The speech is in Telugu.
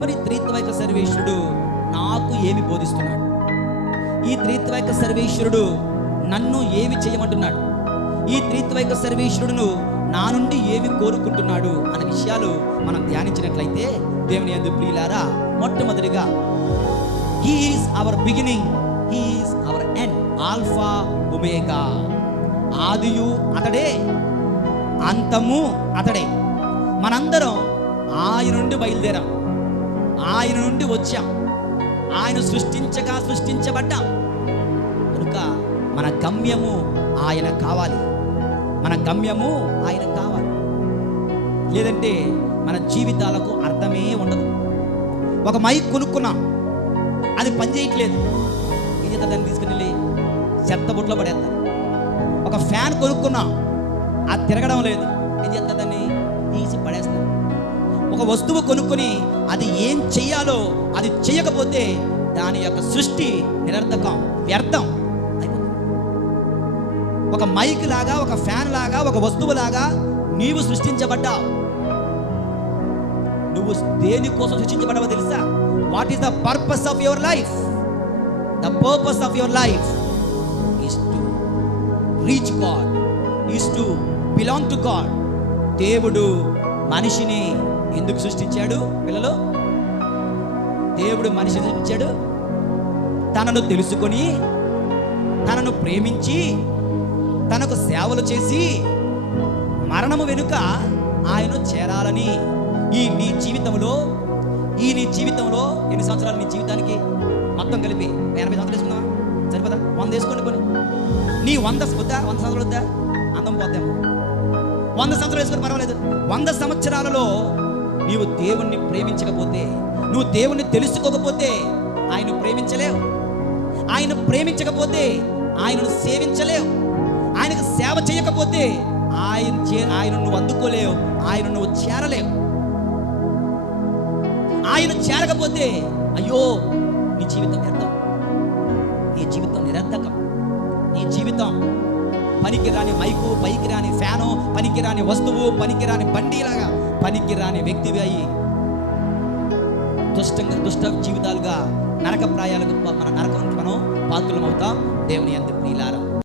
మరి త్రిత్వైక సర్వేశ్వరుడు నాకు ఏమి బోధిస్తున్నాడు, ఈ త్రిత్వైక సర్వేశ్వరుడు నన్ను ఏమి చేయమంటున్నాడు, ఈ త్రిత్వైక సర్వేశ్వరుడును నా నుండి ఏమి కోరుకుంటున్నాడు అనే విషయాలు మనం ధ్యానించినట్లయితే దేవుని యందు ప్రియులారా, మొట్టమొదటిగా he is our beginning, he is our end, alpha omega. ఆదియు అతడే, అంతము అతడే. మనందరం ఆయన నుండి బయలుదేరాం, ఆయన నుండి వచ్చాం, ఆయన సృష్టించబడ్డాం. కనుక మన గమ్యము ఆయన కావాలి, మన గమ్యము ఆయన కావాలి. లేదంటే మన జీవితాలకు అర్థమే ఉండదు. ఒక మైక్ కొనుక్కున్నాం, అది పనిచేయట్లేదు, ఏం చేద్దాం, దాన్ని తీసుకుని వెళ్ళి చెత్తబుట్లో పడేద్దాం. ఒక ఫ్యాన్ కొనుక్కున్నాం, అది తిరగడం లేదు, ఏం చేద్దాం, దాన్ని తీసి పడేస్తాం. ఒక వస్తువు కొనుక్కొని అది ఏం చెయ్యాలో అది చేయకపోతే దాని యొక్క సృష్టి నిరర్థకం, వ్యర్థం అయిపోతుంది. ఒక మైక్ లాగా, ఒక ఫ్యాన్ లాగా, ఒక వస్తువు లాగా నీవు సృష్టించబడ్డావు. నువ్వు దేనికోసం సృష్టించబడ్డావో తెలుసా? What is the purpose of your life? The purpose of your life is to reach God, is to belong to God. దేవుడు మనిషిని ఎందుకు సృష్టించాడు? పిల్లలు, దేవుడు మనిషిని సృష్టించాడు తనను తెలుసుకొని, తనను ప్రేమించి, తనకు సేవలు చేసి, మరణము వెనుక ఆయన చేరాలని. ఈ నీ జీవితంలో ఎన్ని సంవత్సరాలు నీ జీవితానికి మొత్తం కలిపి 80 సంవత్సరాలు వేసుకుందామా? సరిపోదా? 100 వేసుకోండి. కొని నీ 100 సంవత్సరాలు వద్దా? అందం పోద్దాము. 100 సంవత్సరాలు వేసుకొని పర్వాలేదు. 100 సంవత్సరాలలో నీవు దేవుణ్ణి ప్రేమించకపోతే, నువ్వు దేవుణ్ణి తెలుసుకోకపోతే ఆయన ప్రేమించలేవు. ఆయన ప్రేమించకపోతే ఆయనను సేవించలేవు. ఆయనకు సేవ చేయకపోతే ఆయన నువ్వు అందుకోలేవు, ఆయన నువ్వు చేరలేవు. ఆయన చేరకపోతే అయ్యో నీ జీవితం వ్యర్థం, నీ జీవితం నిరర్థకం, నీ జీవితం పనికిరాని మైకు, పనికిరాని ఫ్యాను, పనికిరాని వస్తువు, పనికిరాని బండిలాగా పనికిరాని వ్యక్తివి అయ్యి దుష్ట జీవితాలుగా నరక ప్రాయాలకు, మన నరకానికి మనం పాత్రలం అవుతాం. దేవుని యందు ప్రియులారా,